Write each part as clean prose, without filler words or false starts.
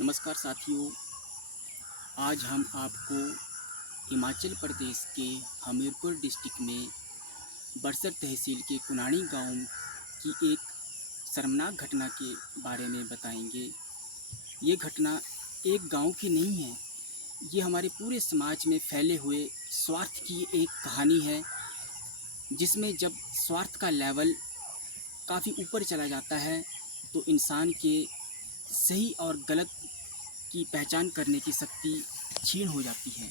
नमस्कार साथियों, आज हम आपको हिमाचल प्रदेश के हमीरपुर डिस्ट्रिक्ट में बड़सर तहसील के कुनाणी गांव की एक शर्मनाक घटना के बारे में बताएंगे। ये घटना एक गांव की नहीं है, ये हमारे पूरे समाज में फैले हुए स्वार्थ की एक कहानी है, जिसमें जब स्वार्थ का लेवल काफ़ी ऊपर चला जाता है तो इंसान के सही और गलत की पहचान करने की शक्ति क्षीण हो जाती है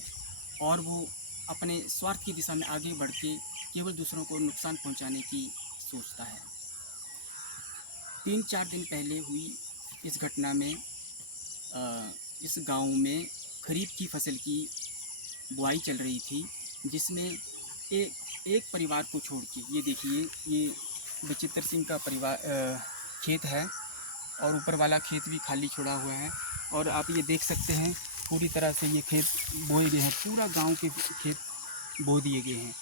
और वो अपने स्वार्थ की दिशा में आगे बढ़ के केवल दूसरों को नुकसान पहुंचाने की सोचता है। 3-4 दिन पहले हुई इस घटना में इस गांव में खरीफ की फसल की बुआई चल रही थी, जिसमें एक परिवार को छोड़ के, ये देखिए, ये बचित्र सिंह का परिवार खेत है और ऊपर वाला खेत भी खाली छोड़ा हुआ है और आप ये देख सकते हैं पूरी तरह से ये खेत बोए गए हैं, पूरा गांव के खेत बो दिए गए हैं।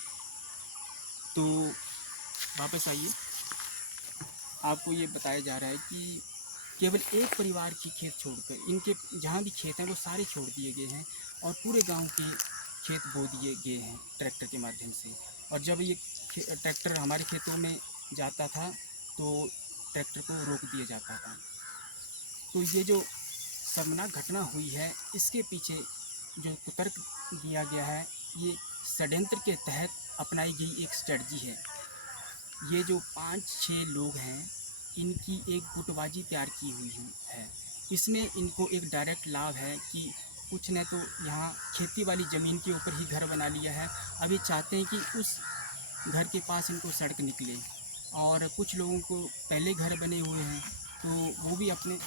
तो वापस आइए, आपको ये बताया जा रहा है कि केवल एक परिवार की खेत छोड़कर इनके जहाँ भी खेत हैं वो सारे छोड़ दिए गए हैं और पूरे गांव के खेत बो दिए गए हैं ट्रैक्टर के माध्यम से। और जब ये ट्रैक्टर हमारे खेतों में जाता था तो ट्रैक्टर को रोक दिया जाता था। तो ये जो शर्मनाक घटना हुई है, इसके पीछे जो कुतर्क दिया गया है, ये षड्यंत्र के तहत अपनाई गई एक स्ट्रेटजी है। ये जो 5-6 लोग हैं, इनकी एक गुटबाजी तैयार की हुई है। इसमें इनको एक डायरेक्ट लाभ है कि कुछ ने तो यहाँ खेती वाली ज़मीन के ऊपर ही घर बना लिया है, अब ये चाहते हैं कि उस घर के पास इनको सड़क निकले, और कुछ लोगों को पहले घर बने हुए हैं तो वो भी अपने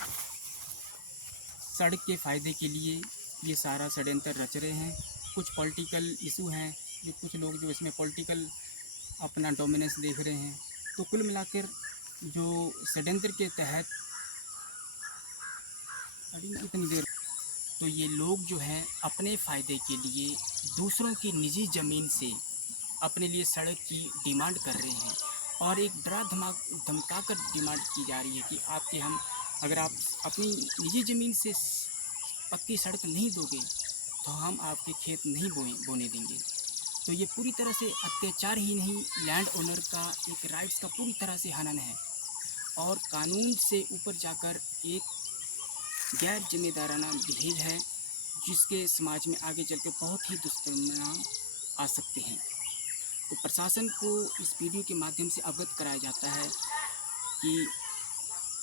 सड़क के फ़ायदे के लिए ये सारा षड्यंत्र रच रहे हैं। कुछ पॉलिटिकल इशू हैं, जो कुछ लोग जो इसमें पॉलिटिकल अपना डोमिनेंस देख रहे हैं। तो कुल मिलाकर जो षड्यंत्र के तहत इतनी देर तो ये लोग जो हैं अपने फ़ायदे के लिए दूसरों की निजी ज़मीन से अपने लिए सड़क की डिमांड कर रहे हैं और एक धमका कर डिमांड की जा रही है कि अगर आप अपनी निजी ज़मीन से पक्की सड़क नहीं दोगे तो हम आपके खेत नहीं बोने देंगे। तो ये पूरी तरह से अत्याचार ही नहीं, लैंड ओनर का एक राइट्स का पूरी तरह से हनन है और कानून से ऊपर जाकर एक गैर जिम्मेदाराना बिहेव है, जिसके समाज में आगे चलकर बहुत ही दुष्परिणाम आ सकते हैं। तो प्रशासन को इस वीडियो के माध्यम से अवगत कराया जाता है कि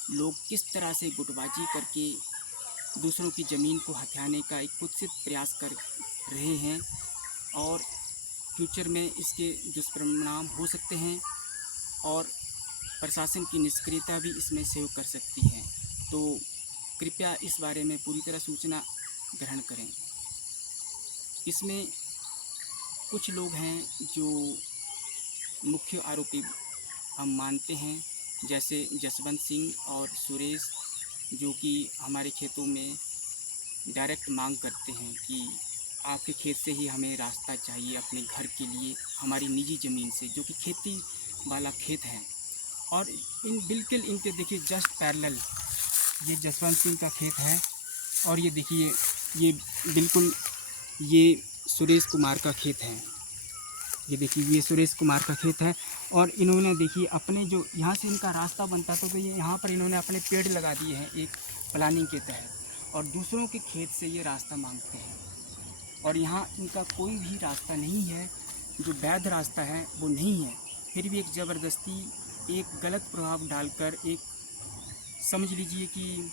लोग किस तरह से गुटबाजी करके दूसरों की ज़मीन को हथियाने का एक कुत्सित प्रयास कर रहे हैं और फ्यूचर में इसके दुष्परिणाम हो सकते हैं और प्रशासन की निष्क्रियता भी इसमें सहयोग कर सकती है। तो कृपया इस बारे में पूरी तरह सूचना ग्रहण करें। इसमें कुछ लोग हैं जो मुख्य आरोपी हम मानते हैं, जैसे जसवंत सिंह और सुरेश, जो कि हमारे खेतों में डायरेक्ट मांग करते हैं कि आपके खेत से ही हमें रास्ता चाहिए अपने घर के लिए, हमारी निजी ज़मीन से, जो कि खेती वाला खेत है। और बिल्कुल इनके देखिए जस्ट पैरेलल ये जसवंत सिंह का खेत है और ये देखिए ये बिल्कुल ये सुरेश कुमार का खेत है। ये देखिए ये सुरेश कुमार का खेत है और इन्होंने देखिए अपने जो यहाँ से इनका रास्ता बनता था तो ये यहाँ पर इन्होंने अपने पेड़ लगा दिए हैं एक प्लानिंग के तहत और दूसरों के खेत से ये रास्ता मांगते हैं और यहाँ इनका कोई भी रास्ता नहीं है, जो वैध रास्ता है वो नहीं है। फिर भी एक ज़बरदस्ती एक गलत प्रभाव डालकर एक समझ लीजिए कि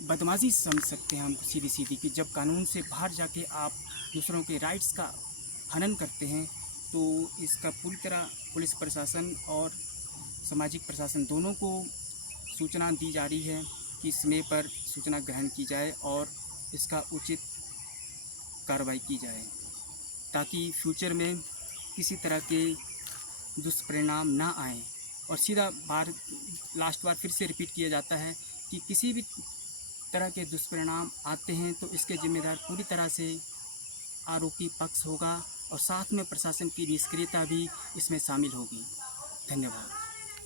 बदमाशी समझ सकते हैं हम सीधी कि जब कानून से बाहर जाके आप दूसरों के राइट्स का हनन करते हैं तो इसका पूरी तरह पुलिस प्रशासन और सामाजिक प्रशासन दोनों को सूचना दी जा रही है कि समय पर सूचना ग्रहण की जाए और इसका उचित कार्रवाई की जाए, ताकि फ्यूचर में किसी तरह के दुष्परिणाम ना आए। और सीधा लास्ट बार फिर से रिपीट किया जाता है कि किसी भी तरह के दुष्परिणाम आते हैं तो इसके जिम्मेदार पूरी तरह से आरोपी पक्ष होगा और साथ में प्रशासन की निष्क्रियता भी इसमें शामिल होगी। धन्यवाद।